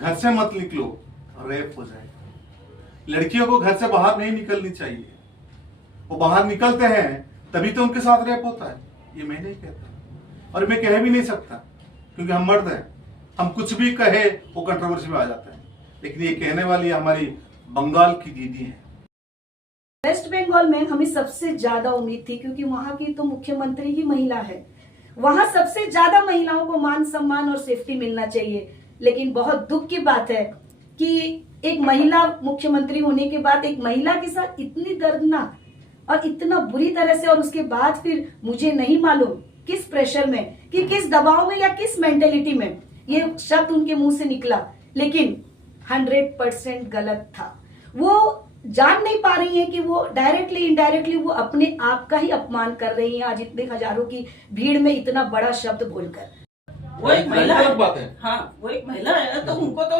घर से मत निकलो, रेप हो जाएगा। लड़कियों को घर से बाहर नहीं निकलनी चाहिए, वो बाहर निकलते हैं तभी तो उनके साथ रेप होता है। ये मैं नहीं कहता और मैं कह भी नहीं सकता, क्योंकि हम मर्द हैं, हम कुछ भी कहे वो कंट्रोवर्सी में आ जाता है। लेकिन ये कहने वाली हमारी बंगाल की दीदी है। वेस्ट बंगाल में हमें सबसे ज्यादा उम्मीद थी, क्योंकि वहां की तो मुख्यमंत्री ही महिला है। वहां सबसे ज्यादा महिलाओं को मान सम्मान और सेफ्टी मिलना चाहिए। लेकिन बहुत दुख की बात है कि एक महिला मुख्यमंत्री होने के बाद एक महिला के साथ इतनी दर्दनाक और इतना बुरी तरह से, और उसके बाद फिर मुझे नहीं मालूम किस प्रेशर में, कि किस दबाव में या किस मेंटेलिटी में ये शब्द उनके मुंह से निकला, लेकिन 100% गलत था। वो जान नहीं पा रही है कि वो डायरेक्टली इनडायरेक्टली वो अपने आप का ही अपमान कर रही है आज इतने हजारों की भीड़ में इतना बड़ा शब्द बोलकर। वो एक महिला है। बात है। हाँ, वो एक महिला है, तो उनको तो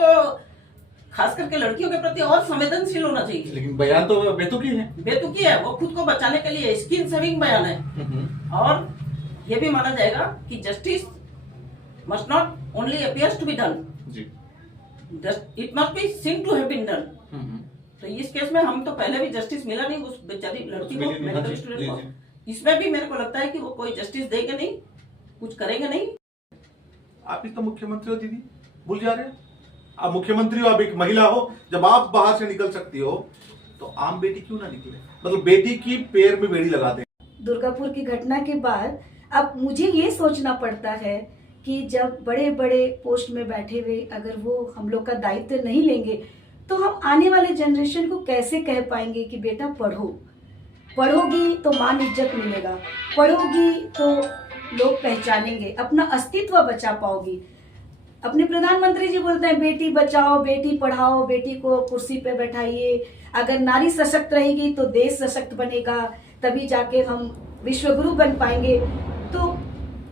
खास करके लड़कियों के प्रति और संवेदनशील होना चाहिए। लेकिन बयान तो बेतुकी है। बेतुकी है, वो खुद को बचाने के लिए स्किन सेविंग बयान है। और ये भी माना जाएगा कि justice must not only appears to be done, it must be seen to have been done. तो इस केस में हम तो पहले भी जस्टिस मिला नहीं उस बेचारी लड़की को, मेडिकल स्टूडेंट को। इसमें भी मेरे को लगता है कि वो कोई जस्टिस देंगे नहीं, कुछ करेंगे नहीं। आप ही तो मुख्यमंत्री हो दीदी, भूल जा रहे हैं? आप मुख्यमंत्री हो, आप एक महिला हो। जब आप बाहर से निकल सकती हो तो आम बेटी क्यों ना निकले? मतलब बेटी की पैर में बेड़ी लगा दें। दुर्गापुर की घटना के बाद अब मुझे ये सोचना पड़ता है कि जब बड़े बड़े पोस्ट में बैठे हुए अगर वो हम लोग का दायित्व नहीं लेंगे तो हम आने वाले जनरेशन को कैसे कह पाएंगे कि बेटा पढ़ो, पढ़ोगी तो मान इज्जत मिलेगा, पढ़ोगी तो लोग पहचानेंगे, अपना अस्तित्व बचा पाओगी। अपने प्रधानमंत्री जी बोलते हैं बेटी बचाओ, बेटी पढ़ाओ, बेटी को कुर्सी पे बैठाइए। अगर नारी सशक्त रहेगी तो देश सशक्त बनेगा, तभी जाके हम विश्वगुरु बन पाएंगे। तो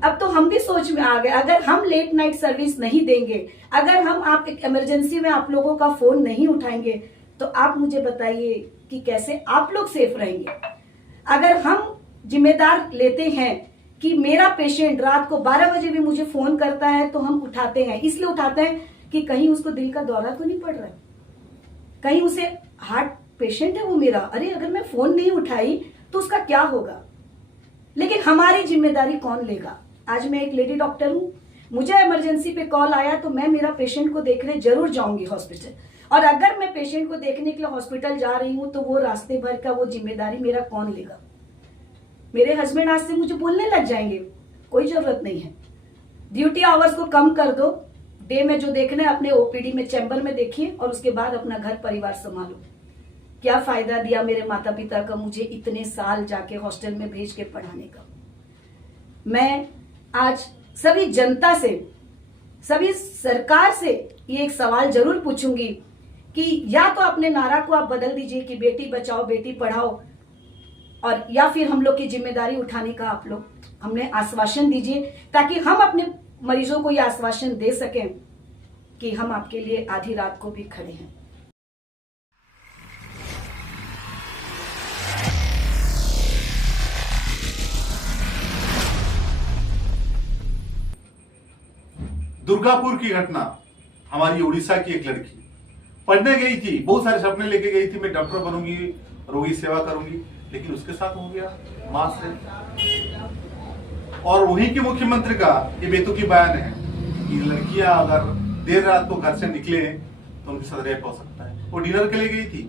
अब तो हम भी सोच में आ गए, अगर हम लेट नाइट सर्विस नहीं देंगे, अगर हम आप एक इमरजेंसी में आप लोगों का फोन नहीं उठाएंगे, तो आप मुझे बताइए कि कैसे आप लोग सेफ रहेंगे। अगर हम जिम्मेदार लेते हैं कि मेरा पेशेंट रात को 12 बजे भी मुझे फोन करता है तो हम उठाते हैं, इसलिए उठाते हैं कि कहीं उसको दिल का दौरा तो नहीं पड़ रहा है, कहीं उसे हार्ट पेशेंट है वो मेरा, अरे अगर मैं फोन नहीं उठाई तो उसका क्या होगा। लेकिन हमारी जिम्मेदारी कौन लेगा? आज मैं एक लेडी डॉक्टर हूं, मुझे इमरजेंसी पे कॉल आया तो मैं मेरा पेशेंट को देखने जरूर जाऊंगी हॉस्पिटल, और अगर मैं पेशेंट को देखने के लिए हॉस्पिटल जा रही हूं तो वो रास्ते भर का वो जिम्मेदारी मेरा कौन लेगा? मेरे हस्बैंड आज से मुझे बोलने लग जाएंगे, कोई जरूरत नहीं है, ड्यूटी आवर्स को कम कर दो, डे में जो देखना है अपने ओपीडी में चैम्बर में देखिए और उसके बाद अपना घर परिवार संभालो। क्या फायदा दिया मेरे माता पिता का मुझे इतने साल जाके हॉस्टल में भेज के पढ़ाने का। मैं आज सभी जनता से, सभी सरकार से ये एक सवाल जरूर पूछूंगी कि या तो अपने नारा को आप बदल दीजिए कि बेटी बचाओ बेटी पढ़ाओ, और या फिर हम लोग की जिम्मेदारी उठाने का आप लोग हमने आश्वासन दीजिए, ताकि हम अपने मरीजों को ये आश्वासन दे सकें कि हम आपके लिए आधी रात को भी खड़े हैं। दुर्गापुर की घटना, हमारी उड़ीसा की एक लड़की पढ़ने गई थी, बहुत सारे सपने लेके गई थी, मैं डॉक्टर बनूंगी, रोगी सेवा करूंगी, लेकिन उसके साथ हो गया मां से। और वहीं के मुख्यमंत्री का ये बेतुकी बयान है कि लड़कियां अगर देर रात को घर से निकले तो उनके साथ रेप हो सकता है। वो डिनर के लिए गई थी,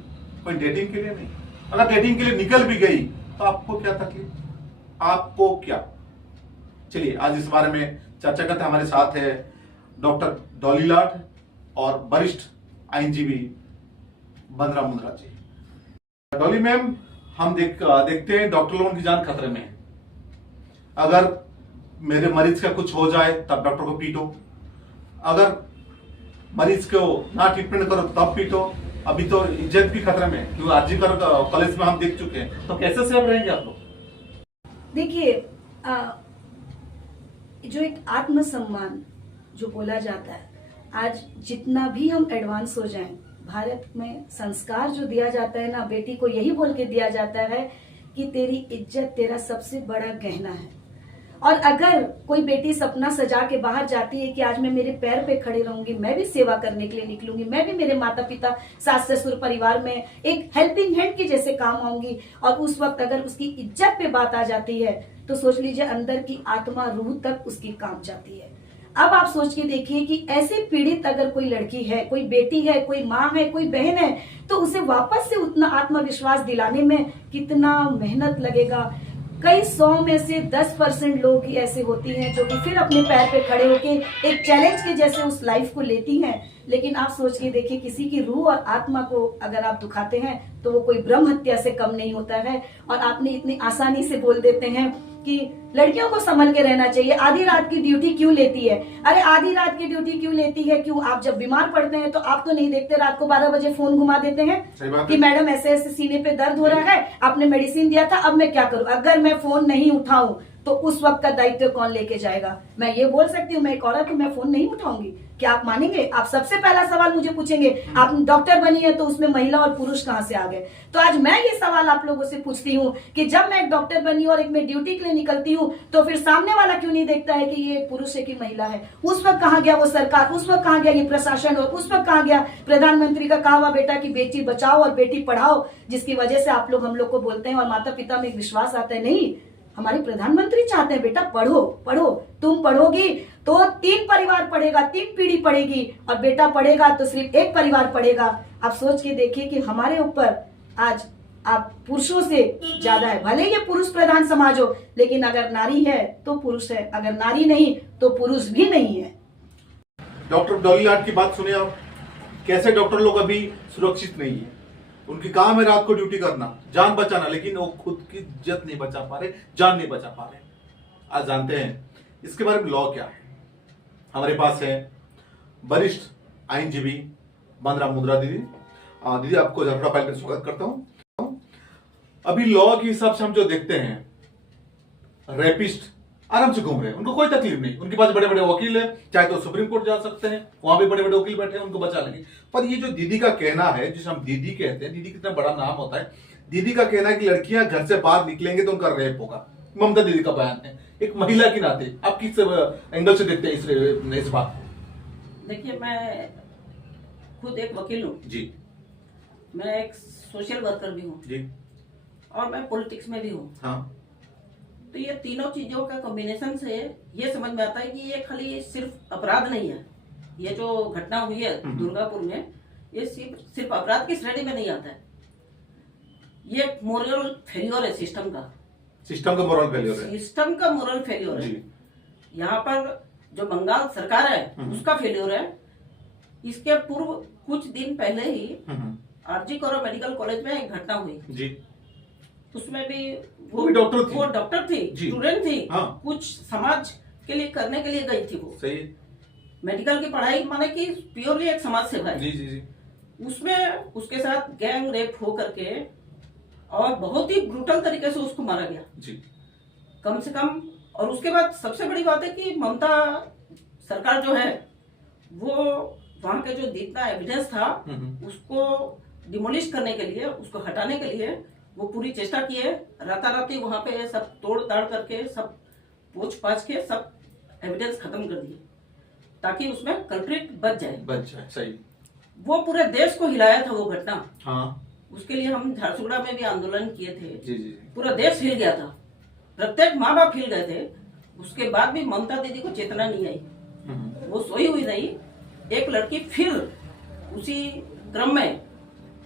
कोई डेटिंग के लिए नहीं। अगर डेटिंग के लिए निकल भी गई तो आपको क्या तकलीफ, आपको क्या? चलिए आज इस बारे में चर्चा करते। हमारे साथ है डॉक्टर डॉली लाट और वरिष्ठ आईनजीबी बंदरा मुंद्रा जी। डॉली मैम, हम देखते हैं डॉक्टर लोगों की जान खतरे में है। अगर मेरे मरीज का कुछ हो जाए तब डॉक्टर को पीटो, अगर मरीज को ना ट्रीटमेंट करो तब पीटो। अभी तो इज्जत भी खतरे में है, क्योंकि आरजीकर कॉलेज में हम देख चुके हैं। तो कैसे सेफ रहेंगे आप लोग? देखिए, जो एक आत्मसम्मान जो बोला जाता है, आज जितना भी हम एडवांस हो जाएं, भारत में संस्कार जो दिया जाता है ना, बेटी को यही बोल के दिया जाता है कि तेरी इज्जत तेरा सबसे बड़ा गहना है। और अगर कोई बेटी सपना सजा के बाहर जाती है कि आज मैं मेरे पैर पे खड़े रहूंगी, मैं भी सेवा करने के लिए निकलूंगी, मैं भी मेरे माता पिता सास ससुर परिवार में एक हेल्पिंग हैंड की जैसे काम आऊंगी, और उस वक्त अगर उसकी इज्जत पे बात आ जाती है तो सोच लीजिए अंदर की आत्मा रूह तक उसकी कांप जाती है। अब आप सोच के देखिए कि ऐसे पीड़ित अगर कोई लड़की है, कोई बेटी है, कोई माँ है, कोई बहन है, तो उसे वापस से उतना आत्मविश्वास दिलाने में कितना मेहनत लगेगा। कई 100 में से 10% लोग ही ऐसे होती हैं जो कि फिर अपने पैर पे खड़े होके एक चैलेंज के जैसे उस लाइफ को लेती हैं। लेकिन आप सोच के देखिए, किसी की रूह और आत्मा को अगर आप दुखाते हैं तो वो कोई ब्रह्म हत्या से कम नहीं होता है। और आपने इतनी आसानी से बोल देते हैं कि लड़कियों को संभल के रहना चाहिए, आधी रात की ड्यूटी क्यों लेती है। अरे आधी रात की ड्यूटी क्यों लेती है? क्यों आप जब बीमार पड़ते हैं तो आप तो नहीं देखते, रात को 12 बजे फोन घुमा देते हैं कि मैडम ऐसे ऐसे सीने पे दर्द हो रहा है, आपने मेडिसिन दिया था, अब मैं क्या करूं? अगर मैं फोन नहीं उठाऊं तो उस वक्त का दायित्व कौन लेके जाएगा? मैं ये बोल सकती हूँ, मैं एक औरत हूँ, मैं फोन नहीं उठाऊंगी, क्या आप मानेंगे? आप सबसे पहला सवाल मुझे पूछेंगे, आप डॉक्टर बनी है तो उसमें महिला और पुरुष कहाँ से आ गए? तो आज मैं ये सवाल आप लोगों से पूछती हूँ कि जब मैं एक डॉक्टर बनी और एक मैं ड्यूटी के लिए निकलती हूँ तो फिर सामने वाला क्यों नहीं देखता है कि ये एक पुरुष है कि महिला है? उस वक्त कहाँ गया वो सरकार? उस वक्त कहाँ गया ये प्रशासन? और उस वक्त कहाँ गया प्रधानमंत्री का कहा हुआ बेटा कि बेटी बचाओ और बेटी पढ़ाओ, जिसकी वजह से आप लोग हम लोग को बोलते हैं और माता पिता में एक विश्वास आता है, नहीं हमारे प्रधानमंत्री चाहते हैं बेटा पढ़ो पढ़ो, तुम पढ़ोगी तो 3 परिवार पढ़ेगा, 3 पीढ़ी पढ़ेगी, और बेटा पढ़ेगा तो सिर्फ 1 परिवार पढ़ेगा। आप सोच के देखिए कि हमारे ऊपर आज आप पुरुषों से ज्यादा है। भले ये पुरुष प्रधान समाज हो, लेकिन अगर नारी है तो पुरुष है, अगर नारी नहीं तो पुरुष भी नहीं है। डॉक्टर डॉली लाड की बात सुने आप, कैसे डॉक्टर लोग अभी सुरक्षित नहीं है। उनकी काम है रात को ड्यूटी करना, जान बचाना, लेकिन वो खुद की इज्जत नहीं बचा पा रहे, जान नहीं बचा पा रहे। आज जानते हैं इसके बारे में लॉ क्या है। हमारे पास है वरिष्ठ आईनजीवी बांद्रा मुद्रा दीदी। दीदी आपको झरपड़ा फाइल में स्वागत करता हूं। अभी लॉ के हिसाब से हम जो देखते हैं, रेपिस्ट आराम से घूम रहे हैं, उनको कोई तकलीफ नहीं, उनके पास बड़े बड़े वकील है, चाहे तो सुप्रीम कोर्ट जा सकते हैं, वहां भी बड़े बड़े वकील बैठे हैं, उनको बचा लेंगे। पर ये जो दीदी का कहना है, जिसे हम दीदी कहते हैं, दीदी कितना बड़ा नाम होता है, दीदी का कहना है कि लड़कियां घर से बाहर निकलेंगे तो उनका रेप होगा। ममता दीदी का बयान है, एक महिला के नाते आप किस एंगल से देखते हैं इस बात को? देखिए, मैं खुद एक वकील हूँ जी, मैं एक सोशल वर्कर भी हूँ जी, और मैं पॉलिटिक्स में भी हूँ। हाँ, तो ये तीनों चीजों का कॉम्बिनेशन से ये समझ में आता है कि ये खाली सिर्फ अपराध नहीं है। ये जो घटना हुई है दुर्गापुर में, ये सिर्फ अपराध की श्रेणी में नहीं आता है, ये मोरल फेल्योर है सिस्टम का। सिस्टम का मोरल फेल्योर है, सिस्टम का मोरल फेल्योर है। यहाँ पर जो बंगाल सरकार है उसका फेल्योर है। इसके पूर्व कुछ दिन पहले ही आरजी कौर मेडिकल कॉलेज में एक घटना हुई जी, उसमें भी वो डॉक्टर थी, स्टूडेंट थी, हाँ। कुछ समाज के लिए करने के लिए गई थी। वो सही है, मेडिकल की पढ़ाई माने कि प्योरली एक समाज सेवा है। जी जी जी, उसमें उसके साथ गैंग रेप हो करके और बहुत ही ब्रूटल तरीके से उसको मारा गया जी, कम से कम। और उसके बाद सबसे बड़ी बात है कि ममता सरकार जो है वो वहां के जो जितना एविडेंस था उसको डिमोलिश करने के लिए, उसको हटाने के लिए वो पूरी चेष्टा की है। राताराती वहां पे सब तोड़ ताड़ करके, सब पोछ पाछ के सब एविडेंस खत्म कर दिए ताकि उसमें कल्प्रिट बच जाए। सही। वो पूरे देश को हिलाया था वो घटना। हाँ, उसके लिए हम झारसुगुड़ा में भी आंदोलन किए थे। जी जी, पूरा देश हिल गया था, प्रत्येक माँ बाप हिल गए थे। उसके बाद भी ममता दीदी को चेतना नहीं आई, वो सोई हुई रही। एक लड़की फिर उसी क्रम में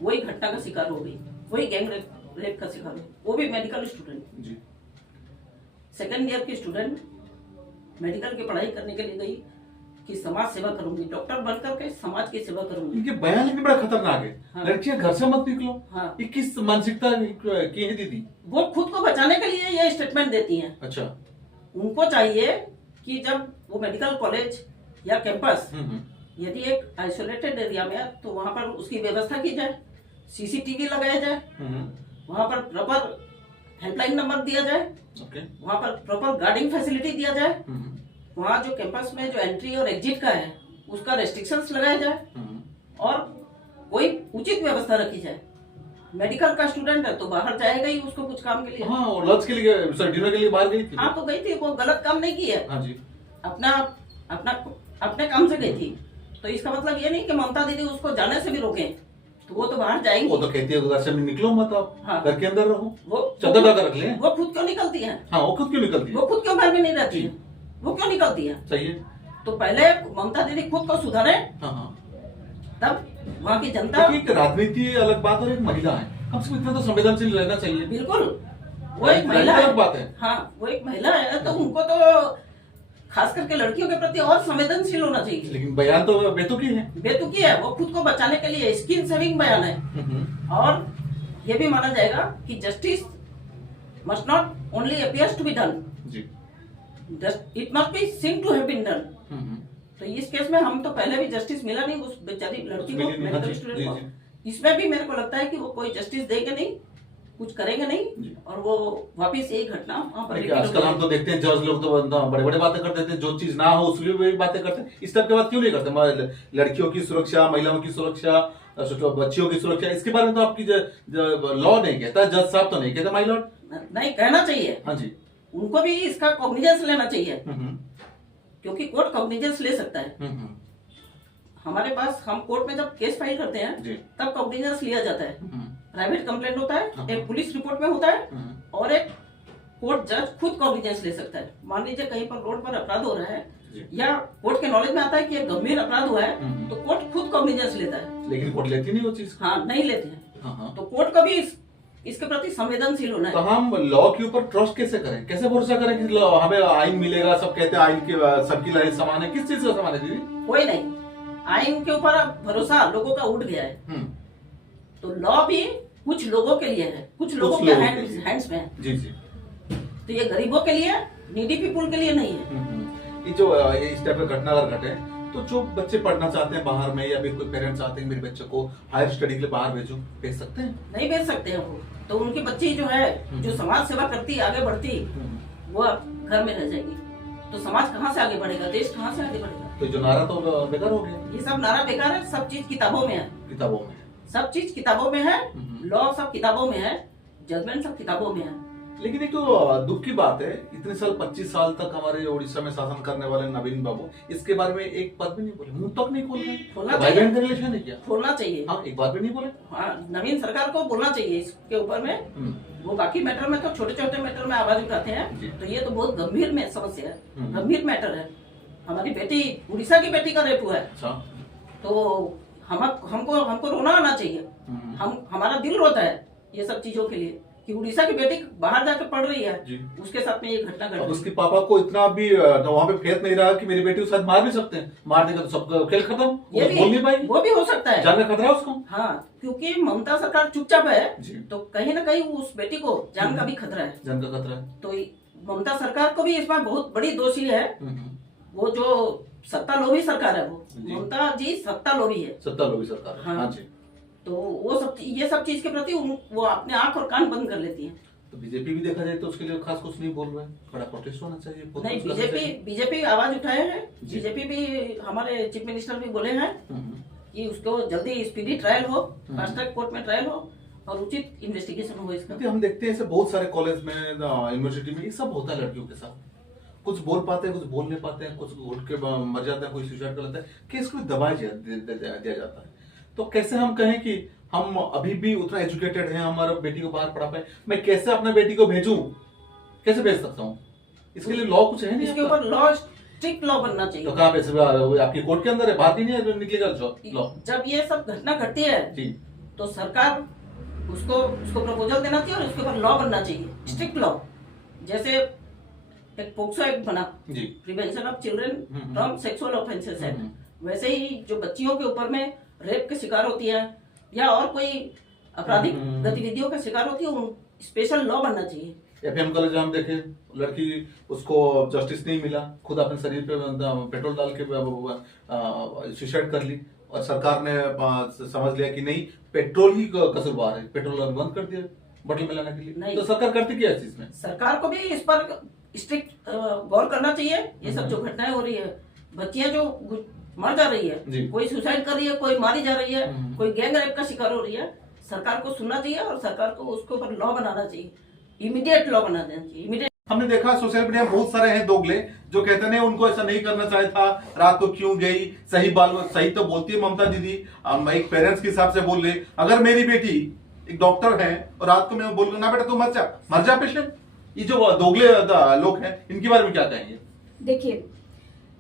वही घटना का शिकार हो गई, वही गैंग रेप का शिकार हुई। वो भी मेडिकल स्टूडेंट जी, 2nd ईयर की स्टूडेंट मेडिकल की पढ़ाई करने के लिए गई कि समाज सेवा करूंगी, डॉक्टर बनकर के समाज की सेवा करूंगी। इनके बयान भी बड़ा खतरनाक है। हाँ। लड़कियां घर से मत निकलो, हाँ। ये किस मानसिकता की है दीदी? वो खुद को बचाने के लिए ये स्टेटमेंट देती हैं। अच्छा, उनको चाहिए कि जब वो मेडिकल कॉलेज या कैंपस यदि एक आइसोलेटेड एरिया में है तो वहां पर उसकी व्यवस्था की जाए, सीसीटीवी लगाया जाए, वहां पर प्रॉपर हेल्पलाइन नंबर दिया जाए, वहां पर प्रॉपर गार्डिंग फैसिलिटी दिया जाए, वहां जो कैंपस में जो एंट्री और एग्जिट का है उसका रेस्ट्रिक्शंस लगाया जाए और कोई उचित व्यवस्था रखी जाए। मेडिकल का स्टूडेंट है तो बाहर जाएगा ही उसको कुछ काम के लिए। हाँ, और लंच के लिए सर डिनर के लिए बाहर गई थी। हाँ तो गई थी, वो गलत काम नहीं किया। हाँ जी, अपना अपना अपने काम से गई थी, तो इसका मतलब ये नहीं कि ममता दीदी उसको जाने से भी रोके, तो वो तो बाहर जाएंगी। वो तो कहती है घर से निकलो मत, आप हाँ। घर के अंदर रहो, वो चादर डाकर रख ले। वो खुद क्यों निकलती है? हाँ, वो खुद क्यों निकलती है? वो खुद क्यों घर में नहीं रहती है? वो क्यों निकलती है? सही है। तो पहले ममता दीदी खुद को सुधारे, हाँ हाँ, तब वहाँ की जनता। क्योंकि एक राजनीति अलग बात और एक महिला है, कम से कम इतना तो संवेदनशील रहना चाहिए। बिल्कुल, वो एक महिला अलग है। बात है। हाँ, वो एक महिला है, तो उनको तो खास करके लड़कियों के प्रति और संवेदनशील होना चाहिए। लेकिन बयान तो बेतुकी है। बेतुकी है, वो खुद को बचाने के लिए स्किन सेविंग बयान है। और ये भी माना जाएगा कि justice must not only appears to be done, जी, it must be seen to have been done. तो इस केस में हम तो पहले भी जस्टिस मिला नहीं उस बेचारी लड़की को, मेडिकल स्टूडेंट को। इसमें भी मेरे को लगता है कि वो कोई जस्टिस देंगे नहीं, कुछ करेंगे नहीं, और वो वापिस यही घटना वहाँ पर repeat आजकल हम तो देखते हैं जज लोग तो बड़े बड़े बातें करते थे, जो चीज ना हो उसके लिए भी बातें करते हैं। इस टाइप की बात क्यों नहीं करते? लड़कियों की सुरक्षा, महिलाओं की सुरक्षा, बच्चियों की सुरक्षा, इसके बारे में तो आपकी लॉ नहीं कहता, जज साहब तो नहीं कहते माय लॉर्ड। नहीं कहना चाहिए। हाँ जी, उनको भी इसका कॉग्निजेंस लेना चाहिए, क्योंकि कोर्ट कॉग्निजेंस ले सकता है। हमारे पास, हम कोर्ट में जब केस फाइल करते हैं तब कॉग्निजेंस लिया जाता है। प्राइवेट कंप्लेंट होता है, एक पुलिस रिपोर्ट में होता है, और एक कोर्ट जज खुद कॉग्निजेंस ले सकता है। मान लीजिए कहीं पर रोड पर अपराध हो रहा है, या कोर्ट के नॉलेज में आता है कि एक गंभीर अपराध हुआ है, तो कोर्ट खुद कॉग्निजेंस लेता है। लेकिन कोर्ट लेती नहीं वो चीज। हाँ, नहीं लेते हैं। तो कोर्ट को भी इसके प्रति संवेदनशील होना है। तो हम लॉ के ऊपर ट्रस्ट कैसे करें, कैसे भरोसा करें कि हमें आइन मिलेगा? सब कहते हैं आइन के सबकी लाइन समान है, किस चीज का समान है दीदी? कोई नहीं, आइन के ऊपर भरोसा लोगों का उठ गया है। तो लॉ भी कुछ लोगों के लिए है, कुछ लोगों के हैंड्स में है। जी जी। तो ये गरीबों के लिए, नीडी पीपुल के लिए नहीं है। ये जो इस टाइप का घटना अगर घटे, तो जो बच्चे पढ़ना चाहते हैं बाहर में, या फिर कोई पेरेंट्स चाहते हैं मेरे बच्चे को हायर स्टडी के लिए बाहर भेजूं, भेज सकते हैं? नहीं भेज सकते हैं वो। तो उनकी बच्ची जो है, जो समाज सेवा करती, आगे बढ़ती, वो अब घर में रह जाएगी। तो समाज कहाँ से आगे बढ़ेगा, देश कहाँ से आगे बढ़ेगा? तो जो नारा तो बेकार हो गया। ये सब नारा बेकार है। सब चीज किताबों में है, किताबों में सब चीज किताबों में है, लॉ सब किताबों में है, जजमेंट सब किताबों में है। लेकिन एक तो दुख की बात है, इतने साल 25 साल तक हमारे उड़ीसा में शासन करने वाले नवीन बाबू इसके बारे में एक बात भी नहीं बोले, मुंह तक नहीं खोल रहे। खोलना भाई चाहिए, बहन का रिलेशन है क्या? खोलना चाहिए। हाँ, एक बात भी नहीं बोले। हाँ, नवीन सरकार को बोलना चाहिए इसके ऊपर में। वो बाकी मैटर में तो छोटे छोटे मैटर में आवाज उठाते हैं, तो ये तो बहुत गंभीर में समस्या है, गंभीर मैटर है। हमारी बेटी, उड़ीसा की बेटी का रेप हुआ है, तो हमको रोना आना चाहिए। हमारा दिल रोता है ये सब चीजों के लिए, कि उड़ीसा की बेटी बाहर जाकर पढ़ रही है, उसके साथ में ये घटना घट गई। उसके पापा को इतना भी वहाँ पे फेथ नहीं रहा कि मेरी बेटी को शायद मार भी सकते हैं, मार देगा तो सब खेल खत्म, ये बोल नहीं पाएगी। वो भी हो सकता है, जान का खतरा है उसको। हाँ, क्योंकि ममता सरकार चुपचाप है, तो कहीं ना कहीं उस बेटी को जान का भी खतरा है। जान का खतरा है। तो ममता सरकार को भी इसमें बहुत बड़ी दोषी है। वो जो सत्ता लोभी सरकार है, वो ममता जी सत्ता लोभी है, सत्ता लोभी सरकार है। हाँ जी। तो वो सब, ये सब चीज के प्रति वो अपने आंख और कान बंद कर लेती है। तो बीजेपी भी देखा जाए तो उसके लिए खास कुछ नहीं बोल रहा है, बड़ा प्रोटेस्ट होना चाहिए। नहीं, बीजेपी आवाज उठाए हैं, बीजेपी भी, हमारे चीफ मिनिस्टर भी बोले हैं कि उसको जल्दी स्पीडी ट्रायल हो, फास्ट ट्रैक कोर्ट में ट्रायल हो, और उचित इन्वेस्टिगेशन हो इसका। हम देखते हैं ऐसे बहुत सारे कॉलेज में, यूनिवर्सिटी में ये सब होता है लड़कियों के साथ। कुछ बोल पाते हैं, कुछ बोल नहीं पाते हैं, कुछ उठ के मर जाते हैं, कोई सुसाइड कर लेता है, केस को दबाया दिया जाता है। तो कैसे हम कहें कि हम अभी भी उतना एजुकेटेड हैं, हमारा बेटी को बाहर पढ़ा पाए? मैं कैसे अपना बेटी को भेजूं, कैसे भेज सकता हूँ? इसके लिए लॉ कुछ है नहीं? इसके ऊपर लॉ, स्ट्रिक्ट लॉ बनना चाहिए। तो कहाँ पे आपकी कोर्ट के अंदर है, बात ही नहीं है जो निकलेगा लॉ। जब ये सब घटना घटती है जी, तो सरकार उसको प्रपोजल देना चाहिए और उसके ऊपर लॉ बनना चाहिए, स्ट्रिक्ट लॉ। जैसे एक पोक्सो एक्ट बना, prevention of children from sexual offences act, वैसे ही जो बच्चियों के ऊपर में रेप के शिकार होती है या और कोई आपराधिक गतिविधियों का शिकार होती है, स्पेशल लॉ बनना चाहिए। एफएम कॉलेज हम देखे, लड़की उसको जस्टिस नहीं मिला, खुद अपने शरीर पे पेट्रोल डाल के सुसाइड कर ली, और सरकार ने समझ लिया कि नहीं, पेट्रोल ही कसूरवार है, पेट्रोल बंद कर दिया बटन में लाने के लिए। नहीं, तो सरकार करती क्या है इस चीज में? सरकार को भी इस पर स्ट्रिक्ट गौर करना चाहिए। ये सब जो घटनाएं हो रही है, बच्चियां जो मर जा रही है, कोई सुसाइड कर रही है, कोई मारी जा रही है, कोई गैंग रेप का शिकार हो रही है, सरकार को सुनना चाहिए और सरकार को उसके ऊपर लॉ बनाना चाहिए, इमीडिएट लॉ बनाना चाहिए, इमीडिएट। हमने देखा सोशल मीडिया में बहुत सारे हैं दोगले जो कहते हैं उनको ऐसा नहीं करना चाहिए था, रात को क्यों गई। सही तो बोलती है ममता दीदी, एक पेरेंट्स के हिसाब से बोल रहे, अगर मेरी बेटी एक डॉक्टर है और रात को मैं बोल रहा ना बेटा तू मर जा पेशेंट, ये जो दोगले लोग हैं इनके बारे में क्या कहेंगे? देखिए,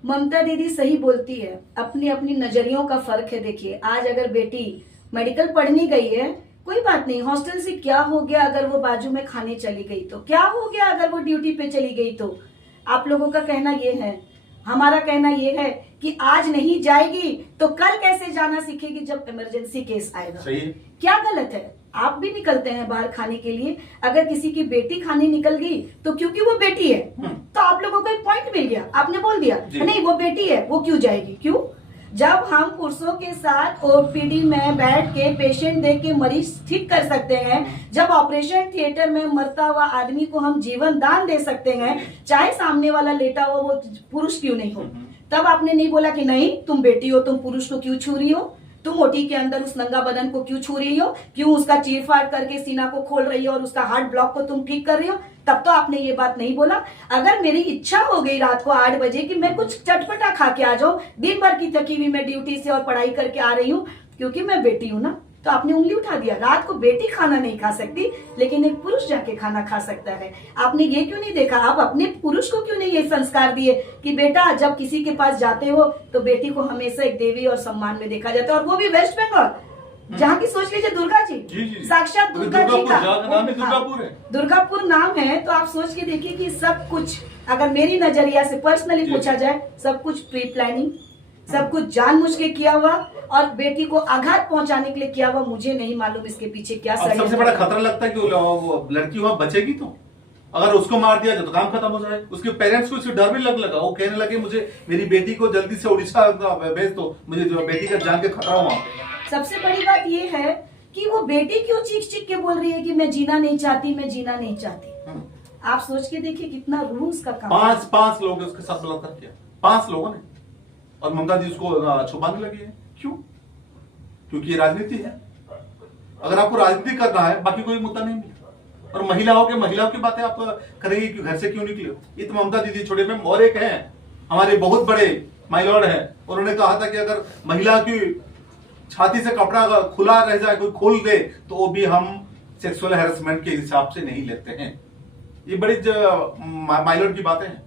ममता दीदी सही बोलती है, अपनी अपनी नजरियों का फर्क है। देखिए, आज अगर बेटी मेडिकल पढ़ने गई है, कोई बात नहीं, हॉस्टल से क्या हो गया अगर वो बाजू में खाने चली गई तो, क्या हो गया अगर वो ड्यूटी पे चली गई तो। आप लोगों का कहना ये है, हमारा कहना ये है कि आज नहीं जाएगी तो कल कैसे जाना सीखेगी जब इमरजेंसी केस आएगा। सही है। क्या गलत है? आप भी निकलते हैं बाहर खाने के लिए, अगर किसी की बेटी खाने निकल गई तो क्योंकि वो बेटी है तो आप लोगों को एक पॉइंट मिल गया, आपने बोल दिया नहीं वो बेटी है, वो क्यों जाएगी। क्यों? जब हम पुरुषों के साथ ओपीडी में बैठ के पेशेंट देख के मरीज ठीक कर सकते हैं, जब ऑपरेशन थिएटर में मरता हुआ आदमी को हम जीवन दान दे सकते हैं, चाहे सामने वाला लेटा हो वो पुरुष क्यों नहीं हो, तब आपने नहीं बोला कि नहीं तुम बेटी हो, तुम पुरुष को क्यों छू रही हो, तुम ओटी के अंदर उस नंगा बदन को क्यों छू रही हो, क्यों उसका चीरफाड़ करके सीना को खोल रही हो और उसका हार्ट ब्लॉक को तुम ठीक कर रही हो, तब तो आपने ये बात नहीं बोला। अगर मेरी इच्छा हो गई रात को 8 बजे कि मैं कुछ चटपटा खा के आ जाऊं, दिन भर की थकी हुई मैं ड्यूटी से और पढ़ाई करके आ रही हूँ क्योंकि मैं बेटी हूं ना, तो आपने उंगली उठा दिया। रात को बेटी खाना नहीं खा सकती लेकिन एक पुरुष जाके खाना खा सकता है। आपने ये क्यों नहीं देखा, आप अपने पुरुष को क्यों नहीं ये संस्कार दिए कि बेटा जब किसी के पास जाते हो तो बेटी को हमेशा एक देवी और सम्मान में देखा जाता है, और वो भी वेस्ट बंगाल जहाँ की सोच लीजिए दुर्गा जी, साक्षात दुर्गा जी का नाम है, दुर्गापुर है, दुर्गापुर नाम है। तो आप सोच के देखिए कि सब कुछ, अगर मेरी नजरिया से पर्सनली पूछा जाए, सब कुछ प्री प्लानिंग, सब कुछ जानबूझ के किया हुआ और बेटी को आघात पहुंचाने के लिए किया हुआ। मुझे नहीं मालूम इसके पीछे क्या सबसे बड़ा खतरा लगता है कि वो लड़की वहां बचेगी तो अगर उसको मार दिया जाए तो काम खत्म हो जाए। उसके पेरेंट्स को इससे डर भी लगा, वो कहने लगे मुझे मेरी बेटी को जल्दी से उड़ीसा भेज दो, मुझे बेटी का जान के खतरा हो वहां पे। सबसे बड़ी बात ये है कि वो बेटी क्यों चीख चीख के बोल रही है कि मैं जीना नहीं चाहती, मैं जीना नहीं चाहती। आप सोच के देखिए कितना रूल्स का काम। पांच लोग ने उसके साथ बलात्कार किया, 5 लोगों ने, और ममता जी उसको छुपाने लगी है। क्यों? क्योंकि ये राजनीति है। अगर आपको राजनीति करना है बाकी कोई मुद्दा नहीं है। और महिलाओं की बातें आप करेंगे कि घर से क्यों निकले, ये तो ममता दीदी छोड़े मैम। और एक है हमारे बहुत बड़े माइलॉर्ड है, उन्होंने कहा था कि अगर महिला की छाती से कपड़ा खुला रह जाए, कोई खोल दे, तो वो भी हम सेक्सुअल हैरेसमेंट के हिसाब से नहीं लेते हैं। ये बड़ी माइलॉर्ड की बातें हैं।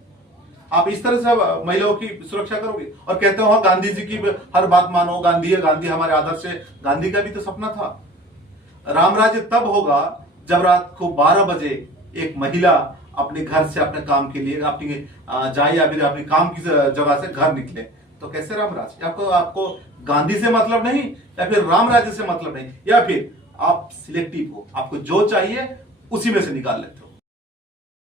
आप इस तरह से महिलाओं की सुरक्षा करोगे और कहते हो गांधी जी की हर बात मानो, गांधी है, गांधी हमारे आदर्श है। गांधी का भी तो सपना था। राम राज्य तब होगा जब रात को 12 बजे एक महिला अपने घर से अपने काम के लिए अपनी जाए या फिर अपनी काम की जगह से घर निकले, तो कैसे राम राज्य? आपको गांधी से मतलब नहीं या फिर राम राज्य से मतलब नहीं, या फिर आप सिलेक्टिव हो, आपको जो चाहिए उसी में से निकाल लेते हो।